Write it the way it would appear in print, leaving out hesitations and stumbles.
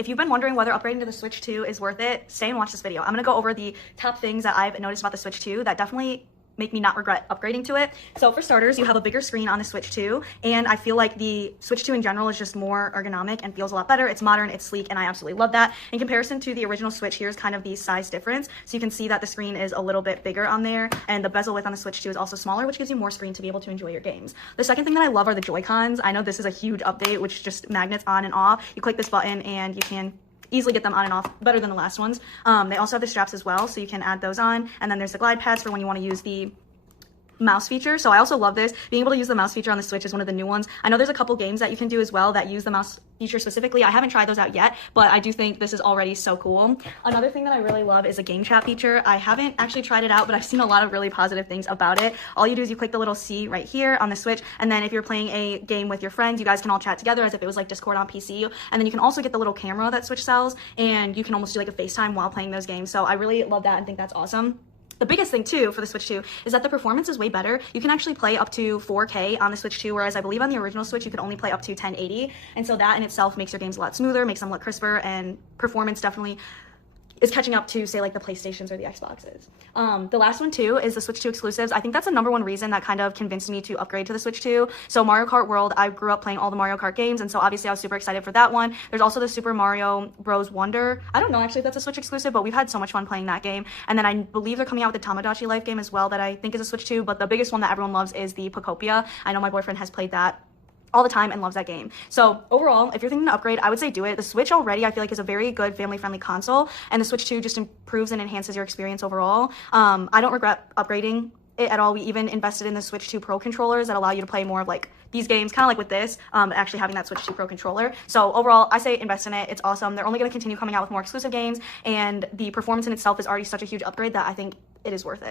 If you've been wondering whether upgrading to the Switch 2 is worth it, stay and watch this video. I'm gonna go over the top things that I've noticed about the Switch 2 that definitely make me not regret upgrading to it. So for starters, you have a bigger screen on the Switch 2, and I feel like the Switch 2 in general is just more ergonomic and feels a lot better. It's modern, it's sleek, and I absolutely love that. In comparison to the original Switch, here's kind of the size difference. So you can see that the screen is a little bit bigger on there, and the bezel width on the Switch 2 is also smaller, which gives you more screen to be able to enjoy your games. The second thing that I love are the Joy-Cons. I know this is a huge update, which just magnets on and off. You click this button and you can easily get them on and off, better than the last ones. They also have the straps as well, so you can add those on. And then there's the glide pads for when you want to use the mouse feature. So I also love this. Being able to use the mouse feature on the Switch is one of the new ones. I know there's a couple games that you can do as well that use the mouse feature specifically. I haven't tried those out yet, but I do think this is already so cool. Another thing that I really love is a game chat feature. I haven't actually tried it out, but I've seen a lot of really positive things about it. All you do is you click the little C right here on the Switch, and then if you're playing a game with your friends, you guys can all chat together as if it was like Discord on PC. And then you can also get the little camera that Switch sells, and you can almost do like a FaceTime while playing those games. So I really love that and think that's awesome. The biggest thing too for the Switch 2 is that the performance is way better. You can actually play up to 4K on the Switch 2, whereas I believe on the original Switch you could only play up to 1080. And so that in itself makes your games a lot smoother, makes them look crisper, and performance definitely is catching up to, say, like the PlayStations or the Xboxes. The last one too is the Switch 2 exclusives. I think that's the number one reason that kind of convinced me to upgrade to the Switch 2. So Mario Kart World, I grew up playing all the Mario Kart games, and so obviously I was super excited for that one. There's also the Super Mario Bros. Wonder. I don't know actually if that's a Switch exclusive, but we've had so much fun playing that game. And then I believe they're coming out with the Tamagotchi Life game as well that I think is a Switch 2, but the biggest one that everyone loves is the Pokopia. I know my boyfriend has played that all the time and loves that game. So overall, if you're thinking to upgrade, I would say do it. The Switch already, I feel like, is a very good family-friendly console, and the Switch 2 just improves and enhances your experience overall. I don't regret upgrading it at all. We even invested in the Switch 2 Pro controllers that allow you to play more of like these games, kind of like with this, actually having that Switch 2 Pro controller. So overall, I say invest in it. It's awesome. They're only going to continue coming out with more exclusive games, and the performance in itself is already such a huge upgrade that I think it is worth it.